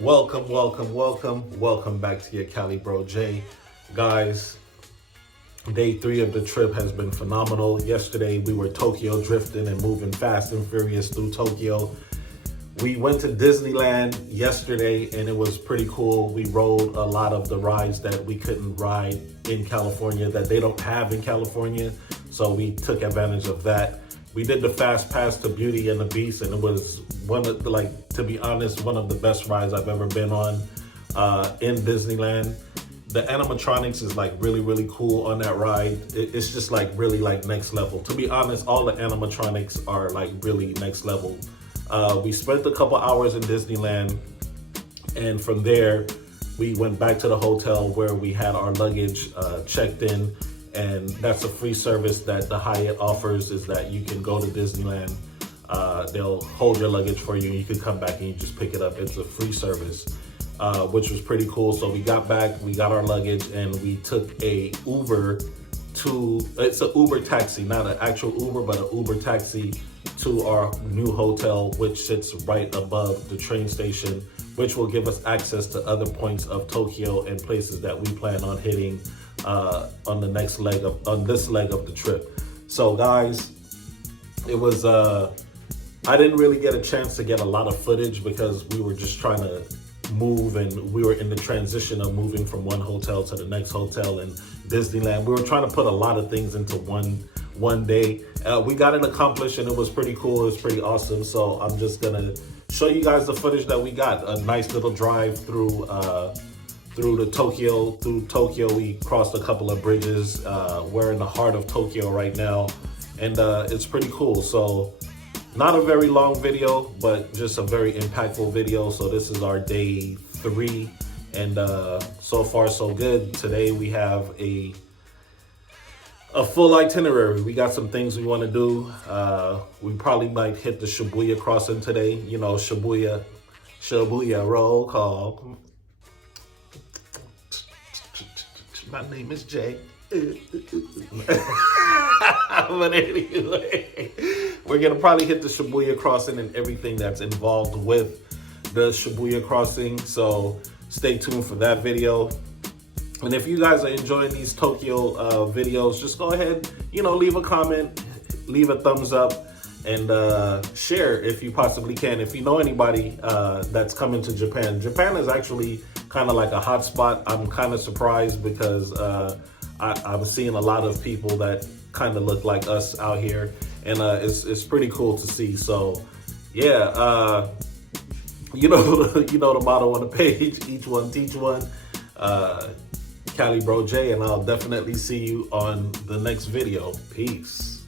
Welcome back to your Cali Bro J. Guys, day 3 of the trip has been phenomenal. Yesterday, we were Tokyo drifting and moving fast and furious through Tokyo. We went to Disneyland yesterday and it was pretty cool. We rode a lot of the rides that we couldn't ride in California, that they don't have in California. So we took advantage of that. We did the fast pass to Beauty and the Beast, and it was to be honest, one of the best rides I've ever been on in Disneyland. The animatronics is really cool on that ride. It's just really next level. To be honest, all the animatronics are really next level. We spent a couple hours in Disneyland, and from there, we went back to the hotel where we had our luggage checked in. And that's a free service that the Hyatt offers, is that you can go to Disneyland. They'll hold your luggage for you and you can come back and you just pick it up. It's a free service, which was pretty cool. So we got back, we got our luggage, and we took a Uber it's an Uber taxi, not an actual Uber, but an Uber taxi to our new hotel, which sits right above the train station, which will give us access to other points of Tokyo and places that we plan on hitting on this leg of the trip. So guys, it was I didn't really get a chance to get a lot of footage because we were just trying to move, and we were in the transition of moving from one hotel to the next hotel in Disneyland. We were trying to put a lot of things into one day. We got it accomplished and it was pretty cool. It was pretty awesome. So I'm just gonna show you guys the footage that we got. A nice little drive through Tokyo. We crossed a couple of bridges. We're in the heart of Tokyo right now, and it's pretty cool. So not a very long video, but just a very impactful video. So this is our day 3, and so far so good. Today we have a full itinerary. We got some things we want to do. We probably might hit the Shibuya crossing today. You know, Shibuya roll call. My name is Jay. But anyway, we're gonna probably hit the Shibuya crossing and everything that's involved with the Shibuya crossing. So stay tuned for that video. And if you guys are enjoying these Tokyo videos, just go ahead, leave a comment, leave a thumbs up, and share if you possibly can. If you know anybody that's coming to Japan. Japan is actually kind of like a hot spot. I'm kind of surprised because I'm seeing a lot of people that kind of look like us out here, and it's pretty cool to see. So yeah, you know the motto on the page: each one teach one. Cali Bro J, and I'll definitely see you on the next video. Peace.